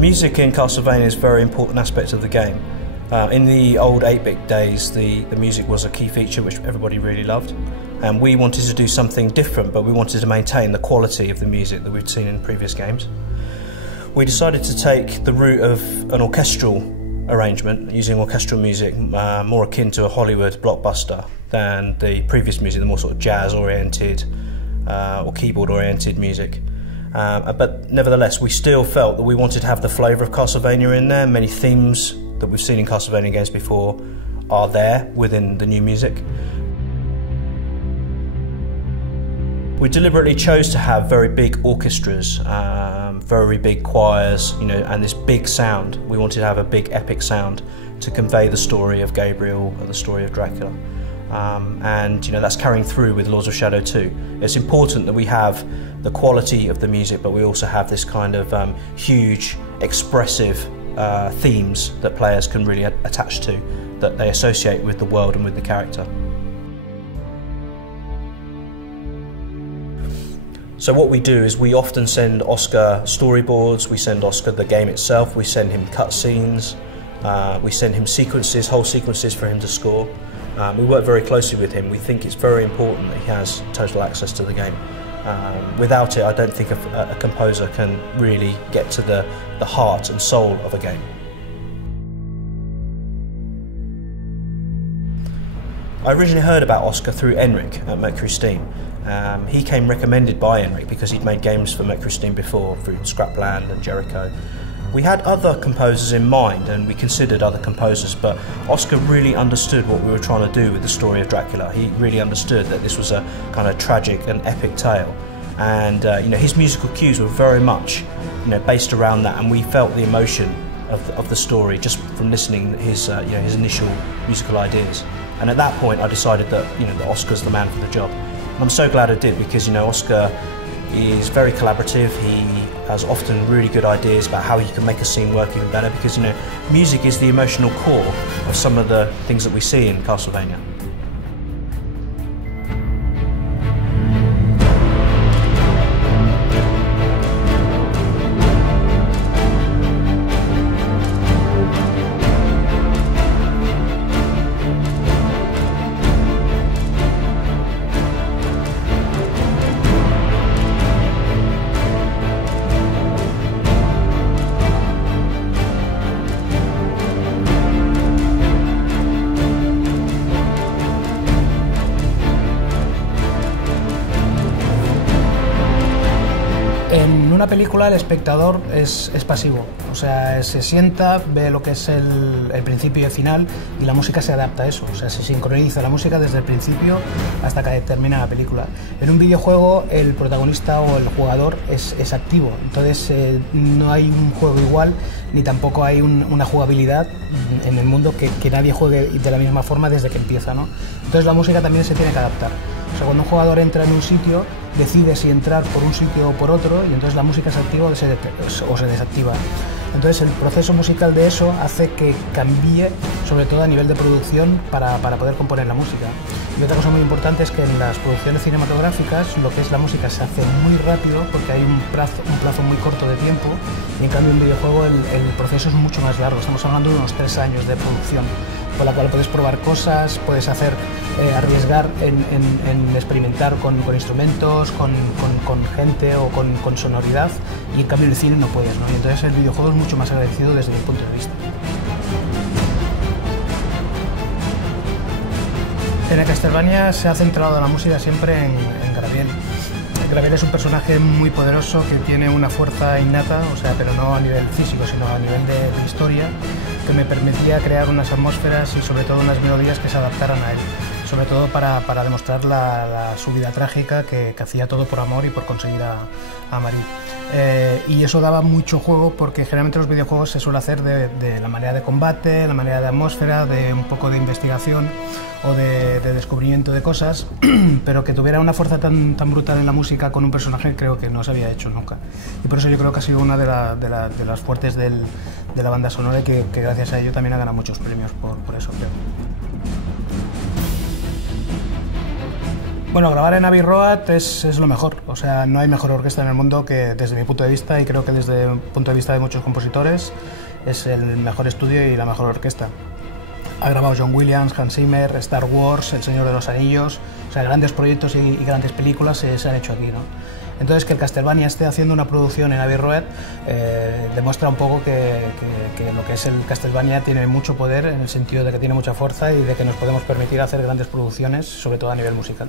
music in Castlevania is a very important aspect of the game. In the old 8-bit days, the music was a key feature which everybody really loved, and we wanted to do something different, but we wanted to maintain the quality of the music that we'd seen in previous games. We decided to take the route of an orchestral arrangement, using orchestral music more akin to a Hollywood blockbuster than the previous music, the more sort of jazz-oriented or keyboard-oriented music. But nevertheless, we still felt that we wanted to have the flavour of Castlevania in there. Many themes that we've seen in Castlevania games before are there within the new music. We deliberately chose to have very big orchestras, very big choirs, you know, and this big sound. We wanted to have a big epic sound to convey the story of Gabriel and the story of Dracula. And you know, that's carrying through with Lords of Shadow 2. It's important that we have the quality of the music, but we also have this kind of huge, expressive themes that players can really attach to, that they associate with the world and with the character. So what we do is we often send Oscar storyboards, we send Oscar the game itself, we send him cutscenes, we send him sequences, whole sequences for him to score. We work very closely with him. We think it's very important that he has total access to the game. Without it, I don't think a composer can really get to the heart and soul of a game. I originally heard about Oscar through Enric at Mercury Steam. He came recommended by Enric because he'd made games for Mercury Steam before, through Scrapland and Jericho. We had other composers in mind and we considered other composers, but Oscar really understood what we were trying to do with the story of Dracula. He really understood that this was a kind of tragic and epic tale, and you know, his musical cues were very much, you know, based around that, and we felt the emotion of the story just from listening to his you know, his initial musical ideas. And at that point, I decided that, you know, that Oscar's the man for the job. And I'm so glad I did, because, you know, Oscar is very collaborative. He has often really good ideas about how you can make a scene work even better, because, you know, music is the emotional core of some of the things that we see in Castlevania. En una película el espectador es pasivo, o sea, se sienta, ve lo que es el principio y el final, y la música se adapta a eso, o sea, se sincroniza la música desde el principio hasta que termina la película. En un videojuego el protagonista o el jugador es activo, entonces no hay un juego igual, ni tampoco hay una jugabilidad en el mundo que nadie juegue de la misma forma desde que empieza, ¿no? Entonces la música también se tiene que adaptar. O sea, cuando un jugador entra en un sitio, decide si entrar por un sitio o por otro, y entonces la música se activa o se desactiva. Entonces el proceso musical de eso hace que cambie, sobre todo a nivel de producción, para poder componer la música. Y otra cosa muy importante es que en las producciones cinematográficas lo que es la música se hace muy rápido porque hay un plazo muy corto de tiempo, y en cambio en un videojuego el proceso es mucho más largo. Estamos hablando de unos 3 años de producción, con la cual puedes probar cosas, puedes hacer, arriesgar en experimentar con instrumentos, con gente o con sonoridad, y en cambio en el cine no puedes, ¿no? Y entonces el videojuego es mucho más agradecido desde mi punto de vista. En el Castelvania se ha centrado la música siempre en Gabriel. Gabriel es un personaje muy poderoso que tiene una fuerza innata, o sea, pero no a nivel físico, sino a nivel de historia, que me permitía crear unas atmósferas y sobre todo unas melodías que se adaptaran a él, sobre todo para demostrar su vida trágica, que hacía todo por amor y por conseguir a Marie. Y eso daba mucho juego, porque generalmente los videojuegos se suele hacer de la manera de combate, la manera de atmósfera, de un poco de investigación o de descubrimiento de cosas, pero que tuviera una fuerza tan brutal en la música con un personaje creo que no se había hecho nunca. Y por eso yo creo que ha sido una de las fuertes de la banda sonora, y que gracias a ello también ha ganado muchos premios por eso, creo. Bueno, grabar en Abbey Road es lo mejor, o sea, no hay mejor orquesta en el mundo que, desde mi punto de vista, y creo que desde el punto de vista de muchos compositores, es el mejor estudio y la mejor orquesta. Ha grabado John Williams, Hans Zimmer, Star Wars, El Señor de los Anillos, o sea, grandes proyectos y grandes películas se han hecho aquí, ¿no? Entonces, que el Castlevania esté haciendo una producción en Abbey Road demuestra un poco que lo que es el Castlevania tiene mucho poder, en el sentido de que tiene mucha fuerza y de que nos podemos permitir hacer grandes producciones, sobre todo a nivel musical.